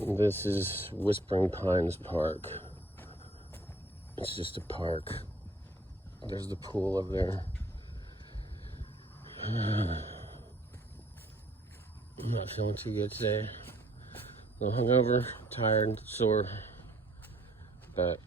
This is Whispering Pines Park. It's just a park. There's the pool up there. I'm not feeling too good today. A little hungover, tired, sore. But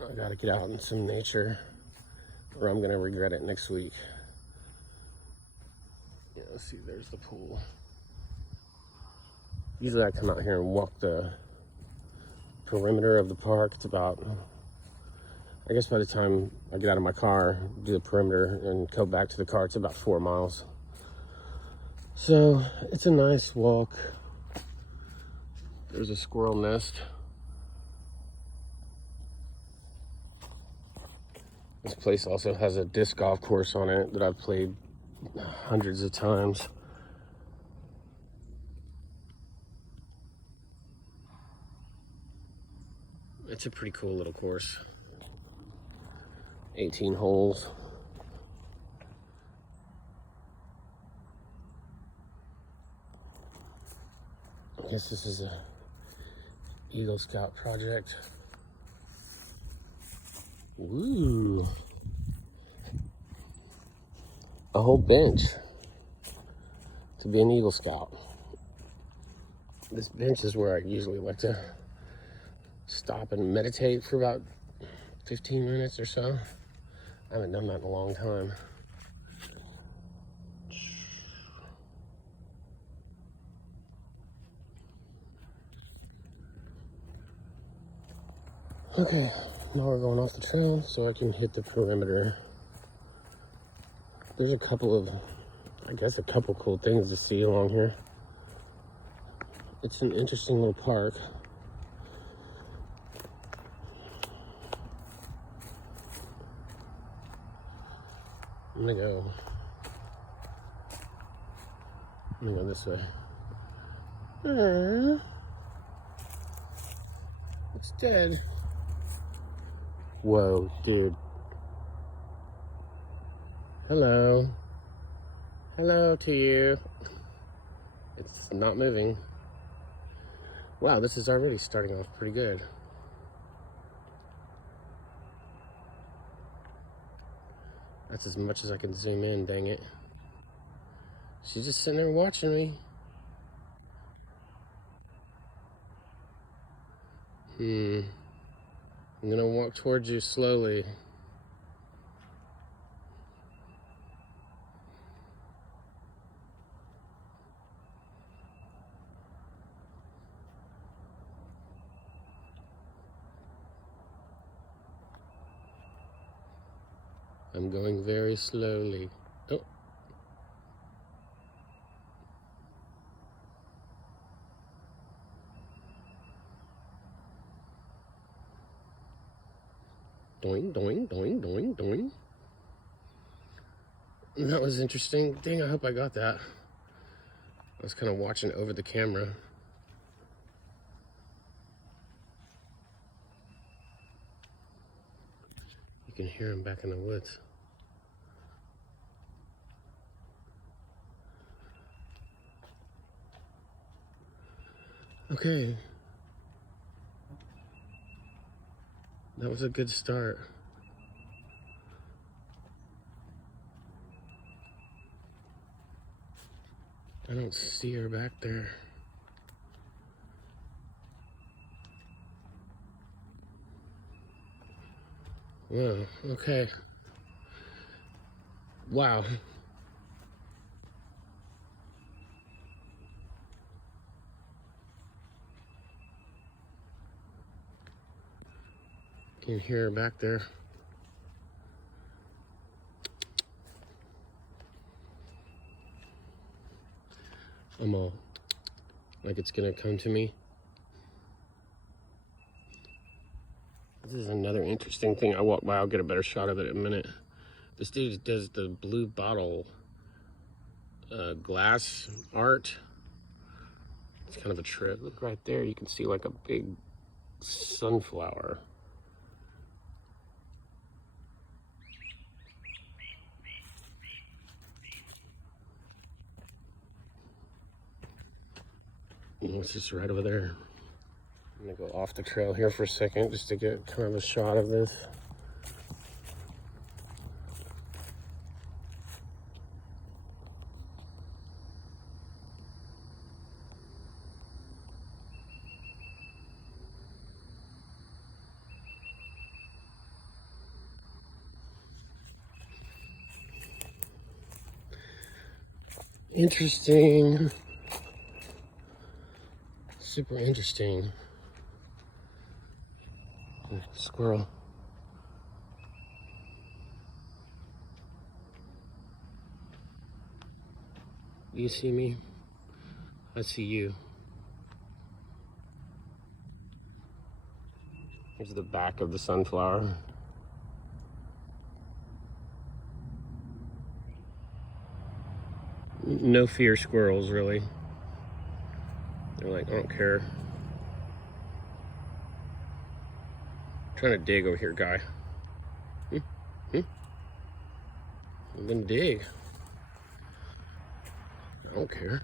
I gotta get out in some nature or I'm gonna regret it next week. Yeah, let's see, there's the pool. Usually I come out here and walk the perimeter of the park. It's about, I guess by the time I get out of my car, do the perimeter and go back to the car, it's about 4 miles. So it's a nice walk. There's a squirrel nest. This place also has a disc golf course on it that I've played hundreds of times. It's a pretty cool little course. 18 holes. I guess this is a Eagle Scout project. Woo! A whole bench to be an Eagle Scout. This bench is where I usually like to stop and meditate for about 15 minutes or so. I haven't done that in a long time. Okay, now we're going off the trail so I can hit the perimeter. There's a couple cool things to see along here. It's an interesting little park. I'm gonna go this way. It's dead. Whoa, dude. Hello. Hello to you. It's not moving. Wow, this is already starting off pretty good. That's as much as I can zoom in, dang it. She's just sitting there watching me. I'm gonna walk towards you slowly. I'm going very slowly. Oh. Doing, doing, doing, doing, doing. That was interesting. Dang, I hope I got that. I was kind of watching over the camera. You can hear him back in the woods. Okay. That was a good start. I don't see her back there. Whoa, okay. Wow. Can you hear her back there? I'm all like it's gonna come to me. This is another interesting thing. I walk by, I'll get a better shot of it in a minute. This dude does the blue bottle glass art. It's kind of a trip. Look right there, you can see like a big sunflower. It's just right over there. I'm gonna go off the trail here for a second just to get kind of a shot of this. Interesting. Super interesting. Squirrel. You see me? I see you. Here's the back of the sunflower. No fear squirrels, really. They're like, I don't care. I'm trying to dig over here, guy. I'm gonna dig. I don't care.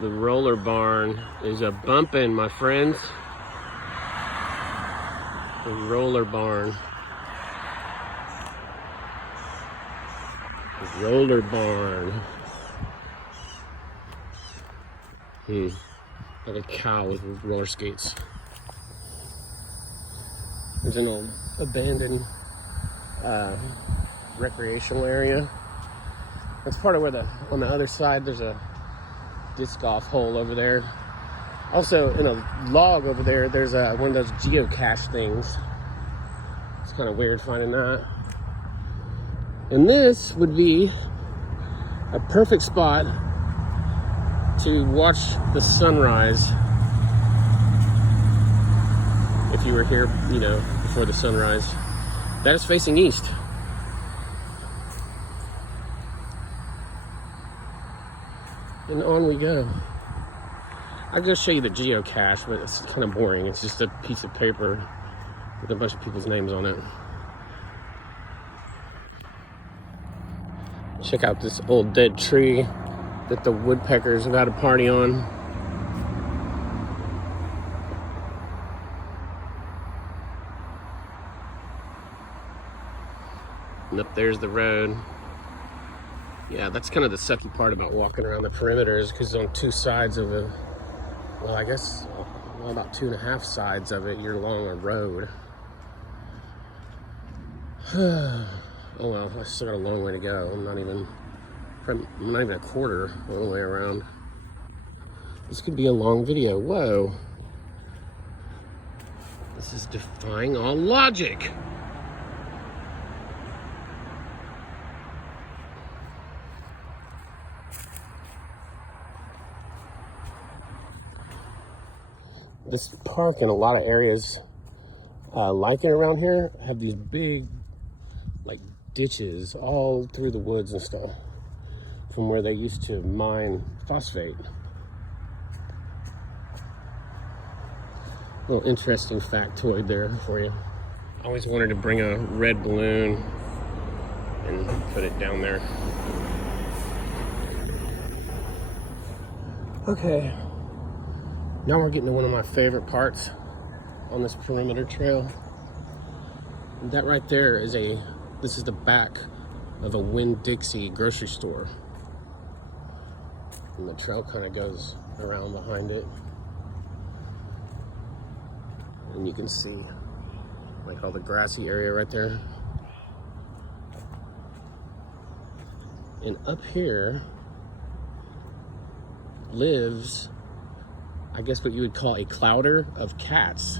The roller barn is a bumpin', my friends. The roller barn. The roller barn. Like a cow with roller skates. There's an old abandoned recreational area. That's part of where on the other side there's a disc golf hole over there. Also in a log over there, there's one of those geocache things. It's kind of weird finding that. And this would be a perfect spot to watch the sunrise. If you were here, before the sunrise. That is facing east. And on we go. I'll just show you the geocache, but it's kind of boring. It's just a piece of paper with a bunch of people's names on it. Check out this old dead tree that the woodpeckers have had a party on. And up there's the road. Yeah, that's kind of the sucky part about walking around the perimeter, is because on two sides of it, well, I guess about 2.5 sides of it, you're along a road. Oh well, I still got a long way to go. I'm not even a quarter all the way around. This could be a long video. Whoa. This is defying all logic. This park and a lot of areas like it around here have these big ditches all through the woods and stuff from where they used to mine phosphate. Little interesting factoid there for you. I always wanted to bring a red balloon and put it down there. Okay, now we're getting to one of my favorite parts on this perimeter trail. That right there is this is the back of a Winn-Dixie grocery store. And the trail kind of goes around behind it. And you can see all the grassy area right there. And up here lives, I guess what you would call a clouder of cats.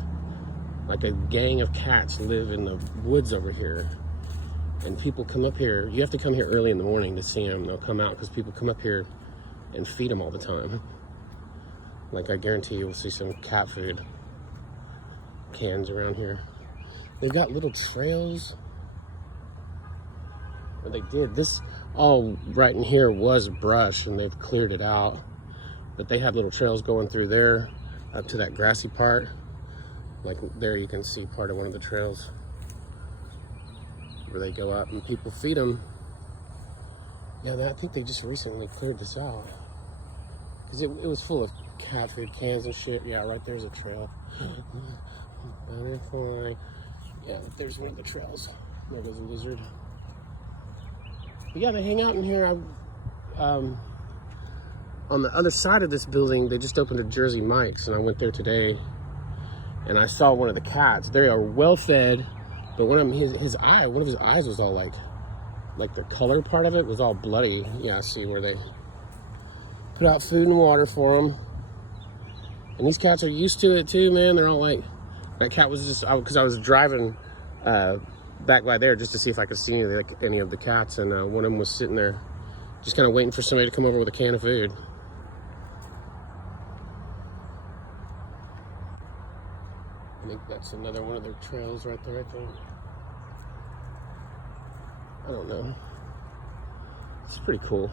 Like a gang of cats live in the woods over here. And people come up here. You have to come here early in the morning to see them. They'll come out because people come up here and feed them all the time. I guarantee you will see some cat food cans around here. They've got little trails. Or they did. This all right in here was brush and they've cleared it out. But they have little trails going through there up to that grassy part. There you can see part of one of the trails where they go up and people feed them. Yeah, I think they just recently cleared this out. Because it was full of cat food cans and shit. Yeah, right there's a trail. Butterfly. Yeah, there's one of the trails. There goes a lizard. But yeah, they hang out in here. On the other side of this building, they just opened a Jersey Mike's, and I went there today, and I saw one of the cats. They are well fed, but one of his eyes was all like the color part of it was all bloody. Yeah, see where they put out food and water for them. And these cats are used to it too, man. They're all like, that cat was just, because I was driving back by there just to see if I could see any of the cats, and one of them was sitting there just kind of waiting for somebody to come over with a can of food. I think that's another one of their trails right there, I think. I don't know. It's pretty cool.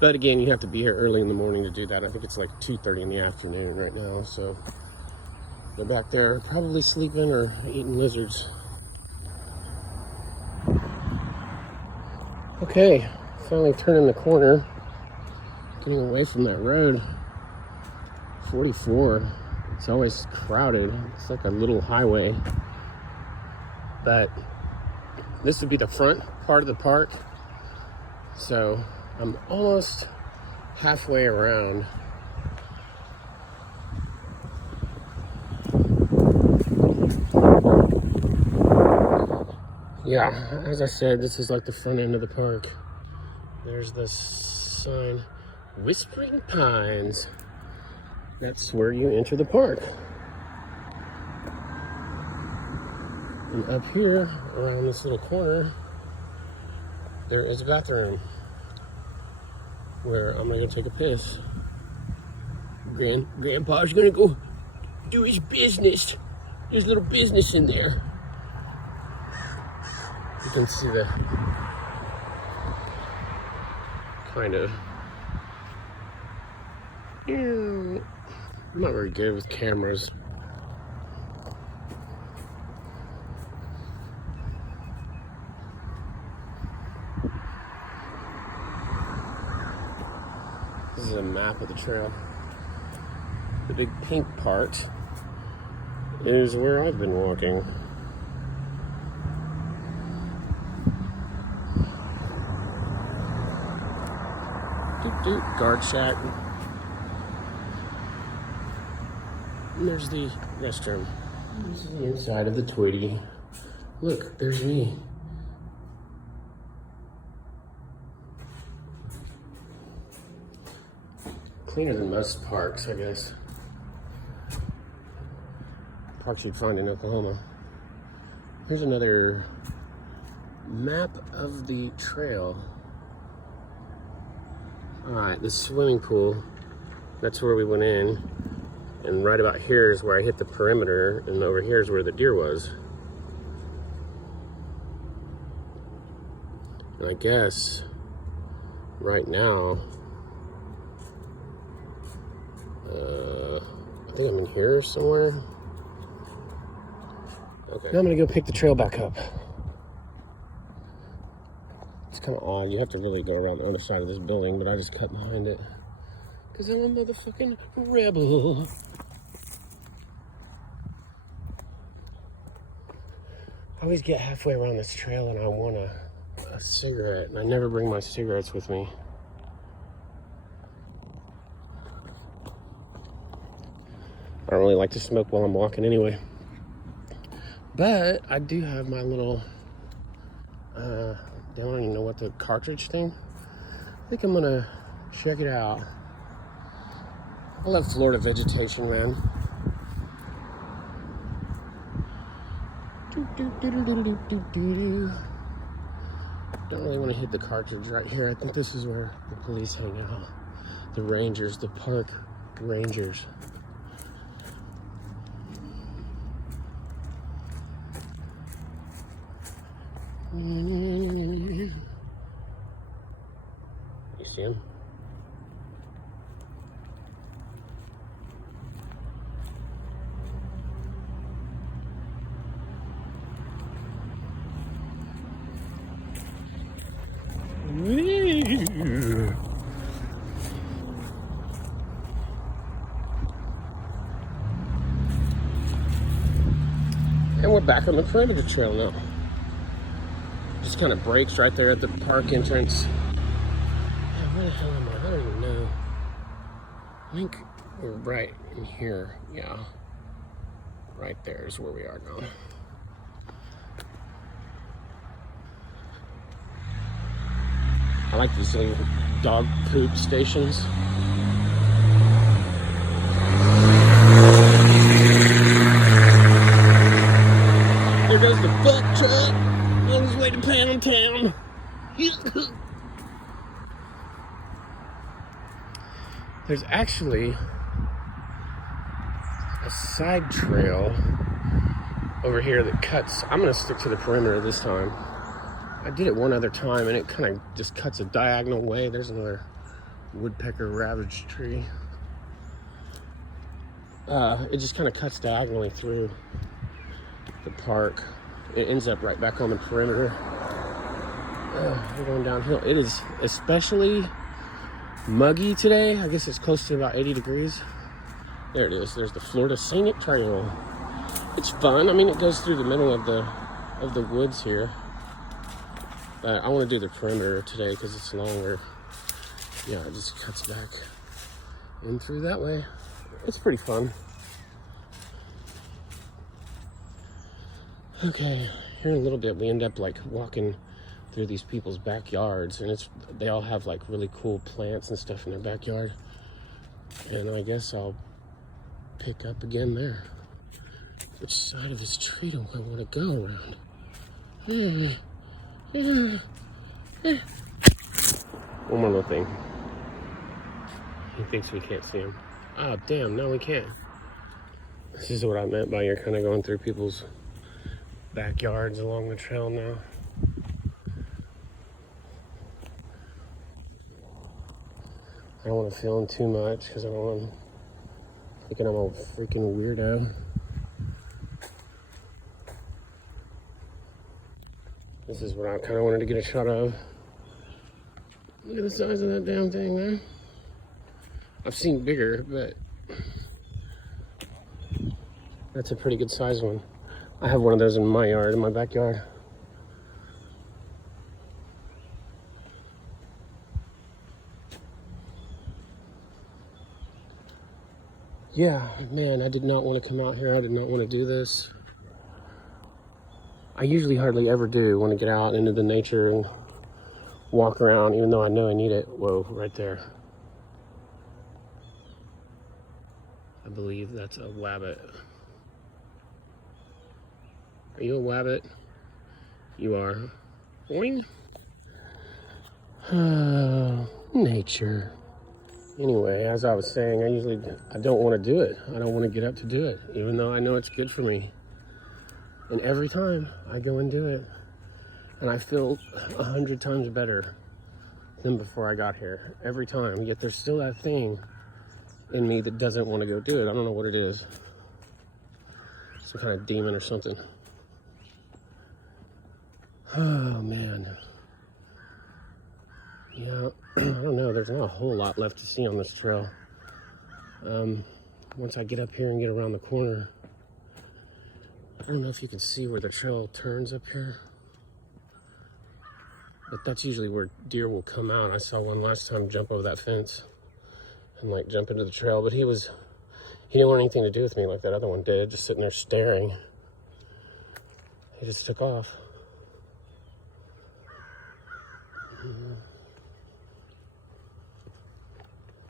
But again, you have to be here early in the morning to do that. I think it's like 2:30 in the afternoon right now, so they're back there probably sleeping or eating lizards. Okay, finally turning the corner, getting away from that road. 44. It's always crowded. It's like a little highway. But this would be the front part of the park. So I'm almost halfway around. Yeah, as I said, this is like the front end of the park. There's the sign, Whispering Pines. That's where you enter the park. And up here, around this little corner, there is a bathroom where I'm gonna go take a piss. Grandpa's gonna go do his business. There's a little business in there. You can see the kind of. I'm not very good with cameras. This is a map of the trail. The big pink part is where I've been walking. Guard shack. And there's the restroom. This is the inside of the Tweety. Look, there's me. Cleaner than most parks, I guess. Parks you'd find in Oklahoma. Here's another map of the trail. Alright, the swimming pool, that's where we went in, and right about here is where I hit the perimeter, and over here is where the deer was. And I guess right now, I think I'm in here somewhere. Okay, now I'm gonna go pick the trail back up. It's kind of odd. You have to really go around the other side of this building, but I just cut behind it because I'm a motherfucking rebel. I always get halfway around this trail and I want a cigarette, and I never bring my cigarettes with me. I don't really like to smoke while I'm walking anyway. But I do have my little I don't even know what the cartridge thing. I think I'm gonna check it out. I love Florida vegetation, man. Don't really want to hit the cartridge right here. I think this is where the police hang out. The rangers, the park rangers. You see him? we're back on the perimeter trail now. Just kind of breaks right there at the park entrance. Man, where the hell am I? I don't even know. I think we're right in here. Yeah. Right there is where we are now. I like these little dog poop stations. There goes the buck truck on his way to Pound Town. There's actually a side trail over here that cuts. I'm gonna stick to the perimeter this time. I did it one other time and it kind of just cuts a diagonal way. There's another woodpecker ravaged tree. It just kind of cuts diagonally through the park. It ends up right back on the perimeter. We're going downhill. It is especially muggy today. I guess it's close to about 80 degrees. There it is. There's the Florida Scenic Trail. It's fun. I mean, it goes through the middle of the woods here. I want to do the perimeter today because it's longer. Yeah, it just cuts back in through that way. It's pretty fun. Okay, here in a little bit we end up like walking through these people's backyards, and they all have like really cool plants and stuff in their backyard. And I guess I'll pick up again there. Which side of this tree do I want to go around? One more little thing. He thinks we can't see him. Oh, damn, no, we can't. This is what I meant by you're kind of going through people's backyards along the trail now. I don't want to film too much because I don't want him thinking I'm a freaking weirdo. This is what I kind of wanted to get a shot of. Look at the size of that damn thing, man. I've seen bigger, but that's a pretty good size one. I have one of those in my yard, in my backyard. Yeah, man, I did not want to come out here. I did not want to do this. I usually hardly ever do want to get out into the nature and walk around, even though I know I need it. Whoa, right there. I believe that's a wabbit. Are you a wabbit? You are. Boing. Nature. Anyway, as I was saying, I don't want to do it. I don't want to get up to do it, even though I know it's good for me. And every time I go and do it, and I feel 100 times better than before I got here. Every time. Yet there's still that thing in me that doesn't want to go do it. I don't know what it is. Some kind of demon or something. Oh, man. Yeah, I don't know. There's not a whole lot left to see on this trail. Once I get up here and get around the corner, I don't know if you can see where the trail turns up here. But that's usually where deer will come out. I saw one last time jump over that fence and like jump into the trail, but he didn't want anything to do with me like that other one did, just sitting there staring. He just took off.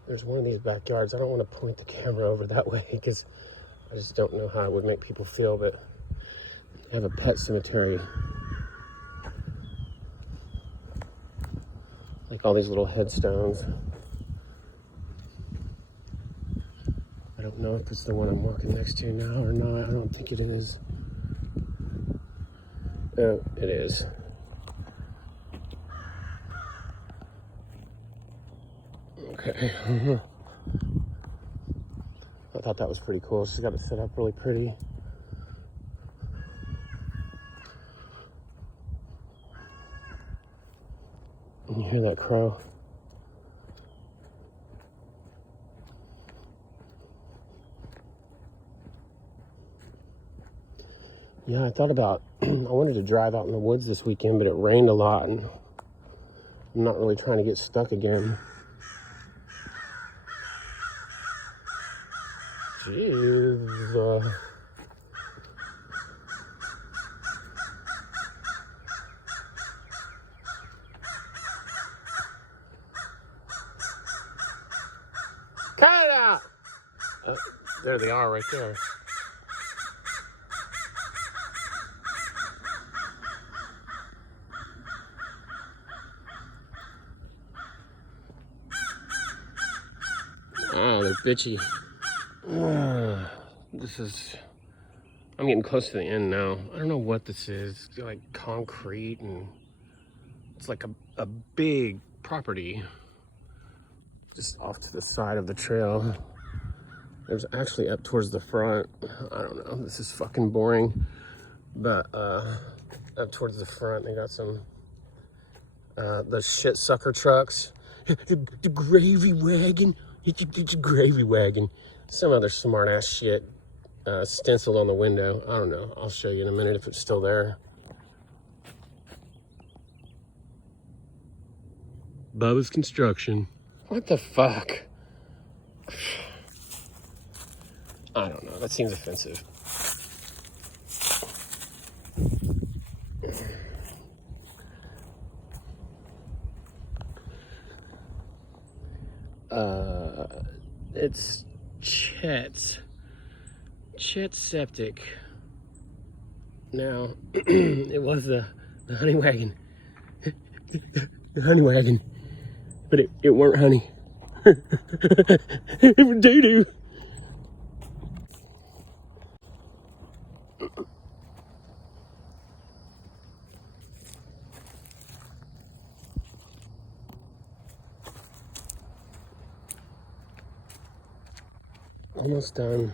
There's one of these backyards. I don't want to point the camera over that way because I just don't know how it would make people feel, but I have a pet cemetery. Like all these little headstones. I don't know if it's the one I'm walking next to now or not. I don't think it is. Oh, it is. Okay. I thought that was pretty cool. She's got it set up really pretty. And you hear that crow? Yeah, I thought about, I wanted to drive out in the woods this weekend, but it rained a lot, and I'm not really trying to get stuck again. Jeez. Cut it out! There they are right there. Oh, they're bitchy. I'm getting close to the end now. I don't know what this is. It's like concrete, and it's like a big property just off to the side of the trail. There's actually up towards the front. I don't know. This is fucking boring. But up towards the front, they got some the shit sucker trucks. The gravy wagon. It's a gravy wagon. Some other smart ass shit stenciled on the window. I don't know. I'll show you in a minute if it's still there. Bubba's Construction. What the fuck? I don't know. That seems offensive. It's Chet's Septic. Now, it was the honey wagon. The honey wagon. But it weren't honey. It was doo-doo. Almost done.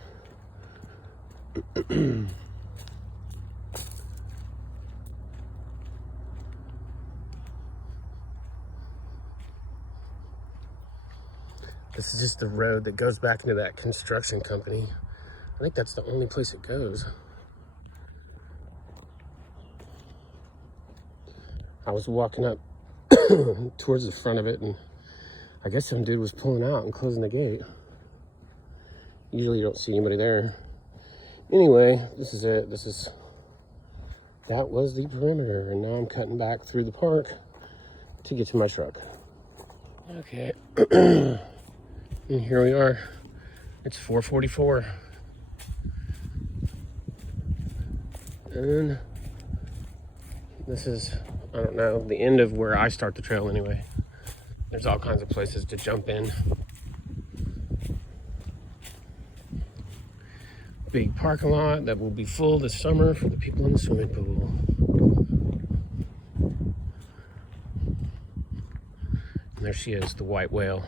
This is just the road that goes back into that construction company. I think that's the only place it goes. I was walking up towards the front of it, and I guess some dude was pulling out and closing the gate. Usually you don't see anybody there. Anyway, this is it. That was the perimeter, and now I'm cutting back through the park to get to my truck. Okay. And here we are. It's 4:44. And this is, I don't know, the end of where I start the trail anyway. There's all kinds of places to jump in. Big parking lot that will be full this summer for the people in the swimming pool. And there she is, the white whale.